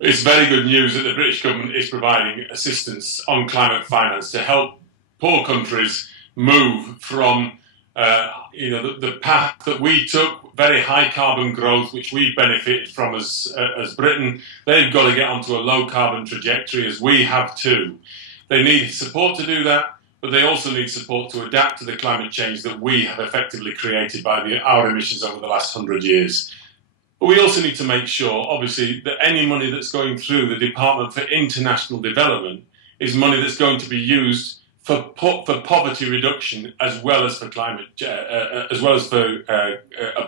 It's very good news that the British government is providing assistance on climate finance to help poor countries move from the path that we took, very high carbon growth, which we benefited from as Britain. They've got to get onto a low carbon trajectory, as we have too. They need support to do that, but they also need support to adapt to the climate change that we have effectively created by our emissions over the last 100 years. But we also need to make sure, obviously, that any money that's going through the Department for International Development is money that's going to be used for poverty reduction as well as for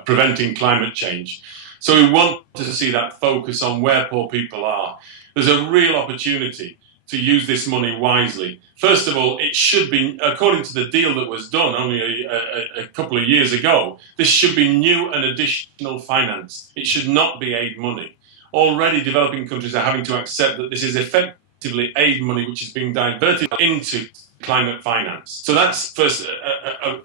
preventing climate change. So we want to see that focus on where poor people are. There's a real opportunity to use this money wisely. First of all, it should be, according to the deal that was done only a couple of years ago, this should be new and additional finance. It should not be aid money. Already developing countries are having to accept that this is effectively aid money which is being diverted into climate finance. So that's first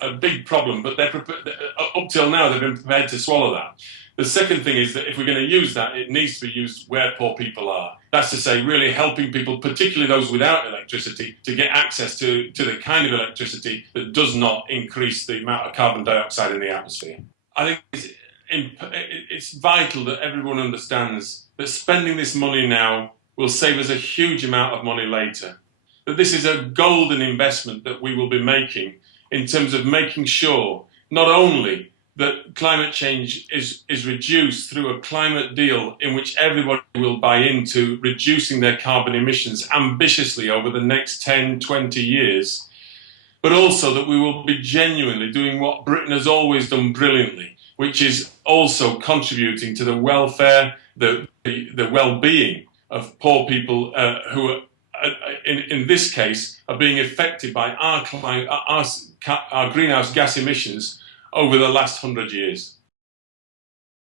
a big problem, but up till now they've been prepared to swallow that. The second thing is that if we're going to use that, it needs to be used where poor people are. That's to say, really helping people, particularly those without electricity, to get access to the kind of electricity that does not increase the amount of carbon dioxide in the atmosphere. I think it's vital that everyone understands that spending this money now will save us a huge amount of money later. That this is a golden investment that we will be making in terms of making sure not only that climate change is reduced through a climate deal in which everybody will buy into reducing their carbon emissions ambitiously over the next 10, 20 years, but also that we will be genuinely doing what Britain has always done brilliantly, which is also contributing to the welfare, the well-being of poor people who are, in this case, are being affected by our greenhouse gas emissions over the last 100 years.